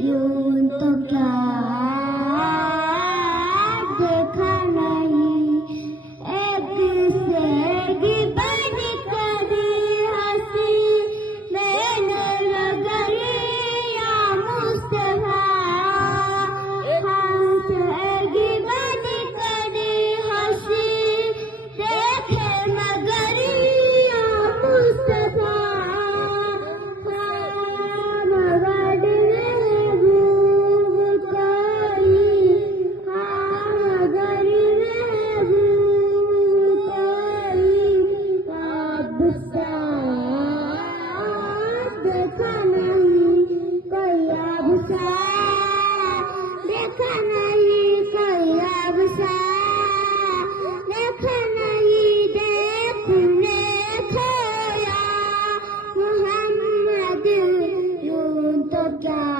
यूं तो क्या देखा नहीं, एक से गिबन करी हंसी मैंने लगरी या मुस्तफा, हंस गिबन करी हंसी देखे मगरी या मुस्तफा, मगर में भूख कोई, मगर में भूख कोई, अब साथ देखा नहीं कोई, अब साथ देखा नहीं कोई, अब साथ देखा नहीं देखने खोया मोहम्मद यूं तो क्या